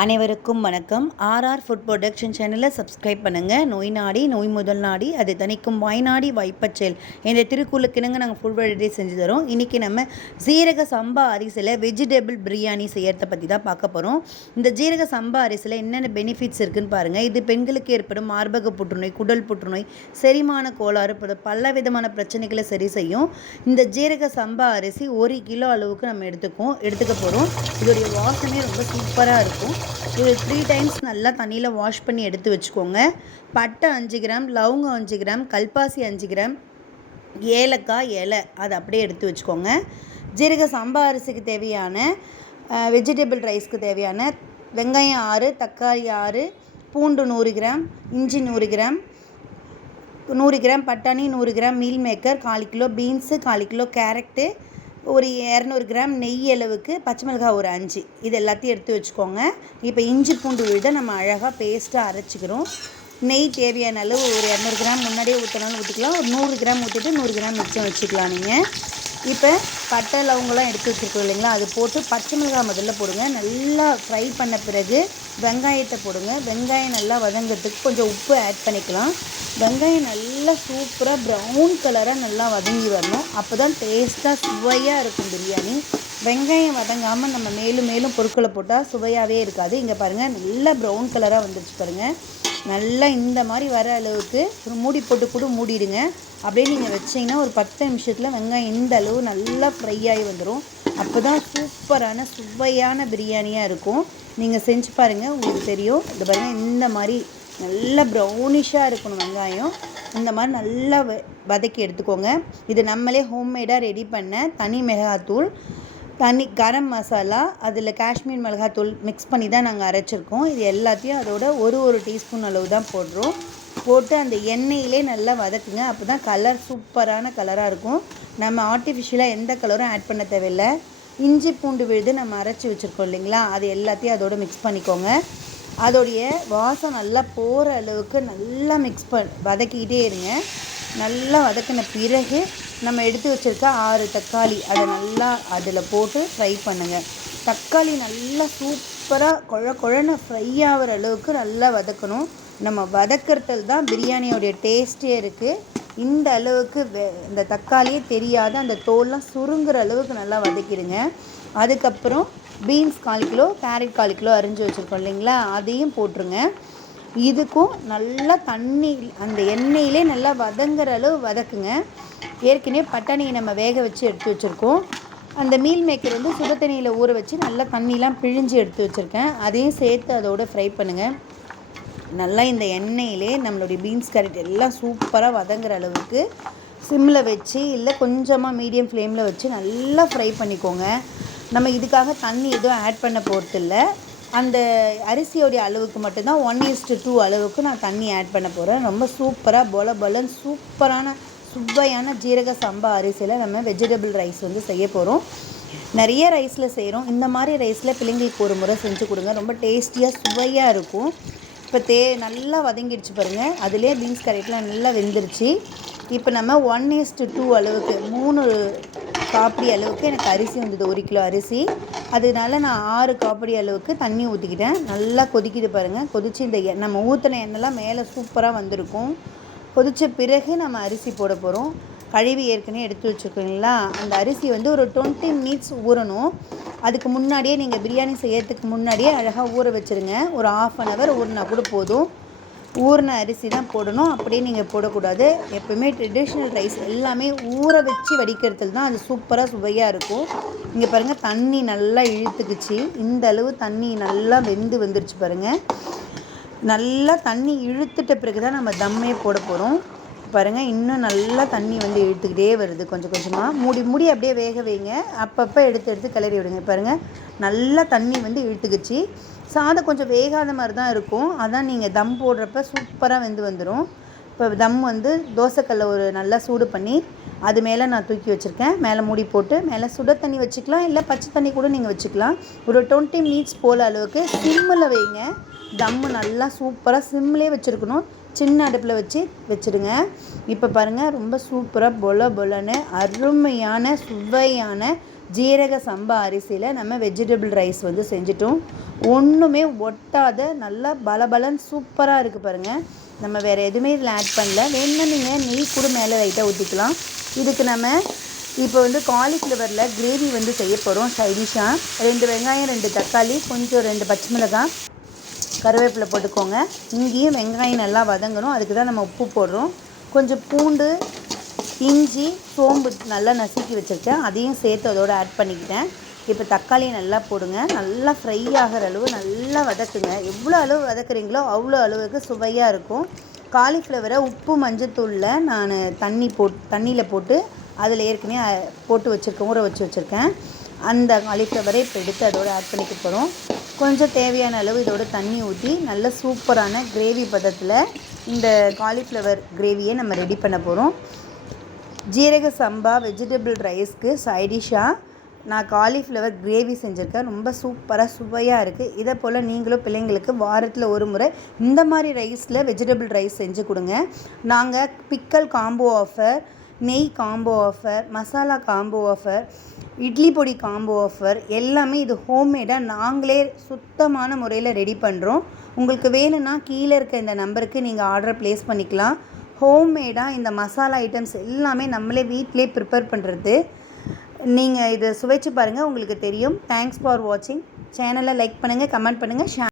அனைவருக்கும் வணக்கம். RR food production சேனலை சப்ஸ்கிரைப் பண்ணுங்கள் நோய் நாடி நோய் முதல் நாடி அது தணிக்கும் வாய்நாடி வாய்ப்பச்செயல் இந்த திருக்குழுக்கினங்க நாங்கள் ஃபுட் வெரைட்டி செஞ்சு தரோம். இன்றைக்கி நம்ம ஜீரக சம்பா அரிசியில் வெஜிடபிள் பிரியாணி செய்யறத பற்றி தான் பார்க்க போகிறோம் இந்த ஜீரக சம்பா அரிசியில் என்னென்ன பெனிஃபிட்ஸ் இருக்குன்னு பாருங்கள் இது பெண்களுக்கு ஏற்படும் மார்பக புற்றுநோய் குடல் புற்றுநோய் செரிமான கோளாறு பல விதமான பிரச்சனைகளை சரி செய்யும். இந்த ஜீரக சம்பா அரிசி ஒரு கிலோ அளவுக்கு நம்ம எடுத்துக்கோம் எடுத்துக்க போகிறோம் இதோடைய வாசனை ரொம்ப சூப்பராக இருக்கும். இது த்ரீ டைம்ஸ் நல்லா தண்ணியில் வாஷ் பண்ணி எடுத்து வச்சுக்கோங்க. பட்டை அஞ்சு கிராம் லவங்கம் அஞ்சு கிராம் கல்பாசி அஞ்சு கிராம் ஏலக்காய் இலை அதை அப்படியே எடுத்து வச்சுக்கோங்க. ஜீரக சம்பா அரிசிக்கு தேவையான வெஜிடபிள் ரைஸ்க்கு தேவையான வெங்காயம் ஆறு தக்காளி ஆறு பூண்டு நூறு கிராம் இஞ்சி நூறு கிராம் நூறு கிராம் பட்டாணி நூறு கிராம் மீல் மேக்கர் கால் கிலோ பீன்ஸு கால் கிலோ கேரட்டு ஒரு இரநூறு கிராம் நெய் அளவுக்கு பச்சை மிளகாய் ஒரு அஞ்சு. இது எல்லாத்தையும் எடுத்து வச்சுக்கோங்க. இப்போ இஞ்சி பூண்டு விழுத நம்ம அழகாக பேஸ்ட்டாக அரைச்சிக்கிறோம். நெய் தேவையான அளவு ஒரு இரநூறு கிராம் முன்னாடியே ஊற்றினாலும் ஊற்றிக்கலாம் ஒரு நூறு கிராம் ஊற்றிட்டு நூறு கிராம் மிச்சம் வச்சுக்கலாம் நீங்கள் இப்போ பட்டை லவங்கெல்லாம் எடுத்து வச்சுருக்கோம் இல்லைங்களா? அது போட்டு பச்சை மிளகாய் முதல்ல போடுங்க. நல்லா ஃப்ரை பண்ண பிறகு வெங்காயத்தை போடுங்க. வெங்காயம் நல்லா வதங்கிறதுக்கு கொஞ்சம் உப்பு ஆட் பண்ணிக்கலாம். வெங்காயம் நல்லா சூப்பராக ப்ரௌன் கலராக நல்லா வதங்கி வரணும் அப்போ தான் டேஸ்ட்டாக சுவையாக இருக்கும் பிரியாணி. வெங்காயம் வதங்காமல் நம்ம மேலும் மேலும் பொருட்களை போட்டால் சுவையாகவே இருக்காது. இங்கே பாருங்கள் நல்லா ப்ரௌன் கலராக வந்துருச்சு பாருங்கள் நல்லா இந்த மாதிரி வர அளவுக்கு ஒரு மூடி போட்டு கூட மூடிடுங்க. அப்படியே நீங்கள் வச்சிங்கன்னா ஒரு பத்து நிமிஷத்தில் வெங்காயம் இந்த அளவு நல்லா ஃப்ரை ஆகி வந்துடும் அப்போ தான் சூப்பரான சுவையான பிரியாணியாக இருக்கும். நீங்கள் செஞ்சு பாருங்கள் உங்களுக்கு தெரியும். இது பாருங்கள் இந்த மாதிரி நல்லா ப்ரௌனிஷாக இருக்கணும் வெங்காயம். இந்த மாதிரி நல்லா வதக்கி எடுத்துக்கோங்க. இது நம்மளே ஹோம்மேடாக ரெடி பண்ண தனி மிளகாத்தூள் தனி கரம் மசாலா அதில் காஷ்மீர் மிளகாத்தூள் மிக்ஸ் பண்ணி தான் நாங்கள் அரைச்சிருக்கோம். இது எல்லாத்தையும் அதோட ஒரு ஒரு டீஸ்பூன் அளவு தான் போடுறோம். போட்டு அந்த எண்ணெயிலே நல்லா வதக்குங்க. அப்போ தான் கலர் சூப்பரான கலராக இருக்கும். நம்ம ஆர்டிஃபிஷியலாக எந்த கலரும் ஆட் பண்ண தேவையில்லை. இஞ்சி பூண்டு விழுது நம்ம அரைச்சி வச்சுருக்கோம் இல்லைங்களா? அது எல்லாத்தையும் அதோட மிக்ஸ் பண்ணிக்கோங்க. அதோடைய வாசம் நல்லா போகிற அளவுக்கு நல்லா மிக்ஸ் பண் வதக்கிக்கிட்டே இருங்க. நல்லா வதக்கின பிறகு நம்ம எடுத்து வச்சுருக்க ஆறு தக்காளி அதை நல்லா அதில் போட்டு ஃப்ரை பண்ணுங்கள் தக்காளி நல்லா சூப்பராக குழ குழன்னு ஃப்ரை ஆகிற அளவுக்கு நல்லா வதக்கணும். நம்ம வதக்கிறதுல தான் பிரியாணியோடைய டேஸ்ட்டே இருக்குது இந்த அளவுக்கு வெ இந்த தக்காளியே தெரியாத அந்த தோல்லாம் சுருங்குற அளவுக்கு நல்லா வதக்கிடுங்க. அதுக்கப்புறம் பீன்ஸ் கால் கிலோ கேரட் கால் கிலோ அரிஞ்சு வச்சுருக்கோம் இல்லைங்களா அதையும் போட்டுருங்க. இதுக்கும் நல்லா தண்ணி அந்த எண்ணெயிலே நல்லா வதங்குற அளவு வதக்குங்க. ஏற்கனவே பட்டாணியை நம்ம வேக வச்சு எடுத்து வச்சுருக்கோம். அந்த மீல் மேக்கர் வந்து சுட தண்ணியில் ஊற வச்சு நல்லா தண்ணிலாம் பிழிஞ்சு எடுத்து வச்சுருக்கேன். அதையும் சேர்த்து அதோடு ஃப்ரை பண்ணுங்கள் நல்லா இந்த எண்ணெயிலே நம்மளுடைய பீன்ஸ் கேரட் எல்லாம் சூப்பராக வதங்குற அளவுக்கு சிம்மில் வச்சு இல்லை கொஞ்சமாக மீடியம் ஃப்ளேமில் வச்சு நல்லா ஃப்ரை பண்ணிக்கோங்க. நம்ம இதுக்காக தண்ணி எதுவும் ஆட் பண்ண போகிறதில்ல அந்த அரிசியோடைய அளவுக்கு மட்டும்தான் ஒன் இஸ்டு டூ அளவுக்கு நான் தண்ணி ஆட் பண்ண போகிறேன் ரொம்ப சூப்பராக பொல பொலன்னு சூப்பரான சுவையான ஜீரக சம்பா அரிசியில் நம்ம வெஜிடபிள் ரைஸ் வந்து செய்ய போகிறோம் நிறைய ரைஸில் செய்கிறோம் இந்த மாதிரி ரைஸில் பிள்ளைங்களுக்கு ஒரு முறை செஞ்சு கொடுங்க. ரொம்ப டேஸ்டியாக சுவையாக இருக்கும். இப்போ தே நல்லா வதங்கிடுச்சு பாருங்கள் அதிலே பீன்ஸ் கரெக்ட்லாம் நல்லா வெந்துருச்சு. இப்போ நம்ம ஒன் ஈஸ்ட் டூ அளவுக்கு மூணு காப்படி அளவுக்கு எனக்கு அரிசி வந்தது. ஒரு கிலோ அரிசி. அதனால நான் ஆறு காப்படி அளவுக்கு தண்ணி ஊற்றிக்கிட்டேன் நல்லா கொதிக்குது பாருங்கள் கொதித்து இந்த நம்ம ஊற்றின எண்ணெய்லாம் மேலே சூப்பராக வந்திருக்கும். கொதித்த பிறகு நம்ம அரிசி போட போகிறோம் கழுவி ஏற்கனவே எடுத்து வச்சுருக்கீங்களா அந்த அரிசி வந்து ஒரு டுவெண்ட்டி மினிட்ஸ் ஊறணும். அதுக்கு முன்னாடியே நீங்கள் பிரியாணி செய்யறதுக்கு முன்னாடியே அழகாக ஊற வச்சுருங்க. ஒரு ஆஃப் அன் ஹவர் ஊறினா கூட போதும். ஊறின அரிசி தான் போடணும். அப்படியே நீங்கள் போடக்கூடாது. எப்போயுமே ட்ரெடிஷ்னல் ரைஸ் எல்லாமே ஊற வச்சு வடிக்கிறதுல தான் அது சூப்பராக சுவையாக இருக்கும். இங்கே பாருங்கள் தண்ணி நல்லா இழுத்துக்குச்சு. இந்த அளவு தண்ணி நல்லா வெந்து வந்துருச்சு பாருங்கள் நல்லா தண்ணி இழுத்துட்ட பிறகு தான் நம்ம தம்மே போட போகிறோம் பாருங்கள் இன்னும் நல்லா தண்ணி வந்து இழுத்துக்கிட்டே வருது. கொஞ்சம் கொஞ்சமாக மூடி மூடி அப்படியே வேக வைங்க. அப்பப்போ எடுத்து எடுத்து கிளறி விடுங்க. பாருங்கள் நல்லா தண்ணி வந்து இழுத்துக்குச்சு. சாதம் கொஞ்சம் வேகாத மாதிரி தான் இருக்கும். அதான் நீங்கள் தம் போடுறப்ப சூப்பராக வெந்து வந்துடும் இப்போ தம் வந்து தோசைக்கல்லை ஒரு நல்லா சூடு பண்ணி அது மேலே நான் தூக்கி வச்சுருக்கேன். மேலே மூடி போட்டு மேலே சுட தண்ணி வச்சுக்கலாம். இல்லை பச்சை தண்ணி கூட நீங்கள் வச்சுக்கலாம். ஒரு டுவெண்ட்டி மினிட்ஸ் போல் அளவுக்கு சிம்மில் வைங்க. தம்மு நல்லா சூப்பராக சிம்லேயே வச்சுருக்கணும். சின்ன அடுப்பில் வச்சு வச்சுடுங்க இப்போ பாருங்கள் ரொம்ப சூப்பராக பொல பொலன்னு அருமையான சுவையான ஜீரக சம்பா அரிசியில் நம்ம வெஜிடபிள் ரைஸ் வந்து செஞ்சிட்டோம். ஒன்றுமே ஒட்டாத நல்லா பலபலன் சூப்பராக இருக்குது பாருங்கள் நம்ம வேறு எதுவுமே இதில் ஆட் பண்ணல. வேணும்னா நீங்கள் நெய் கூட மேலே லைட்டாக ஊற்றிக்கலாம் இதுக்கு நம்ம இப்போ வந்து காலிஃப்ளவரில் கிரேவி வந்து செய்ய போகிறோம் சைடிஷாக ரெண்டு வெங்காயம் ரெண்டு தக்காளி கொஞ்சம் ரெண்டு பச்சை மிளகாய். கருவேப்பிலை போட்டுக்கோங்க. இங்கேயும் வெங்காயம் நல்லா வதங்கணும். அதுக்கு தான் நம்ம உப்பு போடுறோம். கொஞ்சம் பூண்டு இஞ்சி சோம்பு நல்லா நசுக்கி வச்சுருக்கேன். அதையும் சேர்த்து அதோட ஆட் பண்ணிக்கிட்டேன். இப்போ தக்காளி நல்லா போடுங்க. நல்லா ஃப்ரை ஆகிற அளவு நல்லா வதக்குங்க. எவ்வளோ அளவு வதக்குறீங்களோ அவ்வளோ அளவுக்கு சுவையாக இருக்கும். காலிஃப்ளவரை உப்பு மஞ்சத்தூளில் நான் தண்ணி போட் தண்ணியில் போட்டு அதில் ஏற்கனவே போட்டு வச்சுருக்கேன் ஊற வச்சு வச்சுருக்கேன். அந்த காலிஃப்ளவரை இப்போ எடுத்து அதோடு ஆட் பண்ணிக்க போகிறோம் கொஞ்சம் தேவையான அளவு இதோட தண்ணி ஊற்றி நல்ல சூப்பரான கிரேவி பதத்தில் இந்த காலிஃப்ளவர் கிரேவியை நம்ம ரெடி பண்ண போகிறோம் ஜீரக சம்பா வெஜிடபிள் ரைஸ்க்கு சைடிஷாக நான் காலிஃப்ளவர் கிரேவி செஞ்சுருக்கேன். ரொம்ப சூப்பராக சுவையாக இருக்குது இதை போல் நீங்களும் பிள்ளைங்களுக்கு வாரத்தில் ஒரு முறை இந்த மாதிரி ரைஸில் வெஜிடபிள் ரைஸ் செஞ்சு கொடுங்க. நாங்கள் பிக்கல் காம்போ ஆஃபர் நெய் combo offer masala combo offer idli பொடி காம்போ ஆஃபர் எல்லாமே இது ஹோம்மேடாக நாங்களே சுத்தமான முறையில் ரெடி பண்ணுறோம் உங்களுக்கு வேணும்னா கீழே இருக்க இந்த நம்பருக்கு நீங்கள் ஆர்டர் ப்ளேஸ் பண்ணிக்கலாம். ஹோம்மேடாக இந்த மசாலா ஐட்டம்ஸ் எல்லாமே நம்மளே வீட்டிலே ப்ரிப்பேர் பண்ணுறது நீங்கள் இதை சுவைச்சு பாருங்கள் உங்களுக்கு தெரியும். தேங்க்ஸ் ஃபார் வாட்சிங் சேனலை லைக் பண்ணுங்கள் கமெண்ட் பண்ணுங்கள் ஷேர்